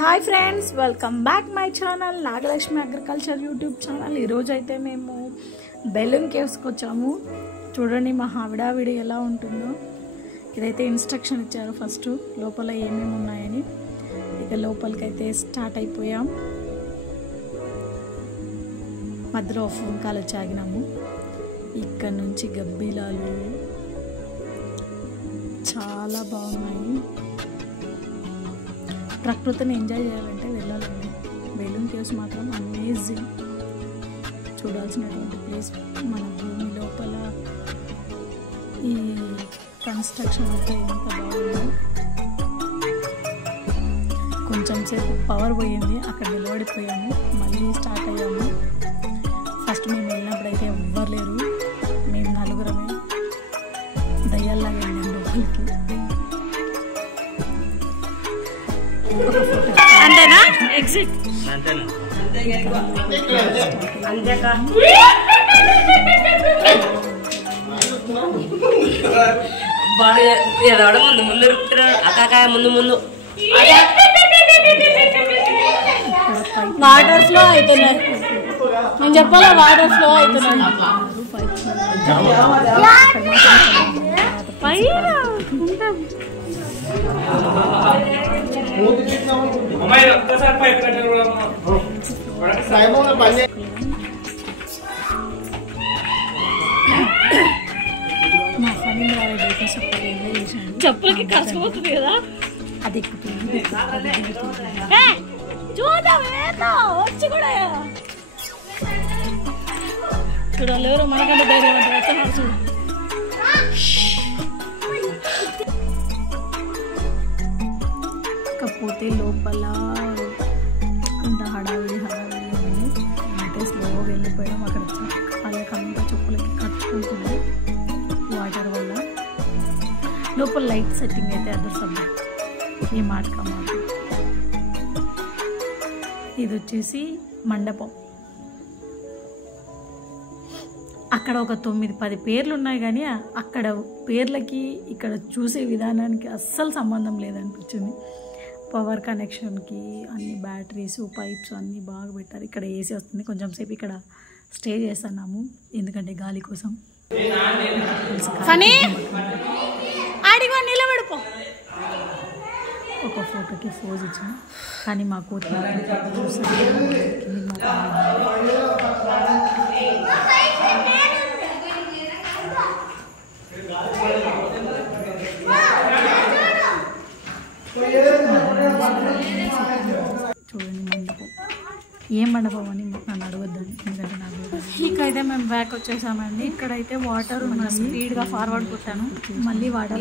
Hi friends, welcome back my channel Nagalakshmi agriculture YouTube channel. ఈరోజు అయితే మేము బెలూన్ కేవ్స్కి వచ్చాము. చూడండి మా హడావిడి ఎలా ఉంటుందో. ఇదైతే ఇన్స్ట్రక్షన్ ఇచ్చారు ఫస్ట్ లోపల ఏమేమి ఉన్నాయని. ఇక లోపలికైతే స్టార్ట్ అయిపోయాం. మధ్యలో ఫోన్ కాల్ వచ్చి ఆగినాము. ఇక్కడ నుంచి గబ్బిలాలు చాలా బాగున్నాయి. ప్రకృతిని ఎంజాయ్ చేయాలంటే వెళ్ళాలండి. బెలూన్ కేవ్స్ మాత్రం అమేజింగ్, చూడాల్సినటువంటి ప్లేస్. మన భూమి లోపల ఈ కన్స్ట్రక్షన్ అయితే ఎంత బాగుందో. కొంచెం సేపు పవర్ పోయింది, అక్కడ నిలబడిపోయాము. మళ్ళీ స్టార్ట్ అయ్యాము. ఫస్ట్ మేము వెళ్ళినప్పుడైతే ఎవ్వరు లేరు, మేము నలుగురమే దయ్యాల్లాగా వెళ్ళాము లోపలికి. అంతేనా? ఎగ్జిట్ ముందు ముందు అక్కాకాయ ముందు ముందు వాటర్ ఫ్లో అవుతున్నాయి. నేను చెప్పాలా, వాటర్ ఫ్లో అవుతున్నాయి. చెప్పులకి కసుకుపోతుంది కదా, అది ఎక్కుతుంది. చూద్దాం వచ్చి కూడా చూడాలి. ఎవరో మనకంటే ధైర్యం అంటారు. చూడు కాకపోతే లోపల అంత హడావిడి ఉంది. అంటే స్లోగా వెళ్ళిపోయాం. అక్కడ వాళ్ళకంతా చెప్పులకి కట్టుకుంటుంది వాటర్ వల్ల. లోపల లైట్ సెట్టింగ్ అయితే అదర్ సబ్జెక్ట్, ఈ మాట కమాట. ఇది వచ్చేసి మండపం. అక్కడ ఒక 9-10 పేర్లు ఉన్నాయి, కానీ అక్కడ పేర్లకి ఇక్కడ చూసే విధానానికి అస్సలు సంబంధం లేదనిపించింది. పవర్ కనెక్షన్కి అన్ని బ్యాటరీస్, పైప్స్ అన్నీ బాగా పెట్టారు. ఇక్కడ ఏసీ వస్తుంది. కొంచెం సేపు ఇక్కడ స్టే చేస్తున్నాము, ఎందుకంటే గాలి కోసం. అడిగో నిలబడిపో. ఒక ఫోటోకి ఫోజ్ ఇచ్చాను, కానీ మా కూతురు చూడండి. మండపం ఏం మండపం అని నన్ను అడగొద్దండి, ఎందుకంటే నాకు ఇక్కడైతే మేము బ్యాక్ వచ్చేసామండి. ఇక్కడైతే వాటర్ ఉన్నాయి. స్పీడ్గా ఫార్వర్డ్ కొట్టాను, మళ్ళీ వాటర్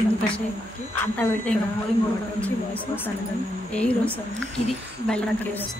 అంతా పెడితే ఇంకా పోలింగ్ కూడా నుంచి వాయిస్ వస్తాను. ఎయిర్ వస్తుంది. ఇది బెల్లం కేవ్స్.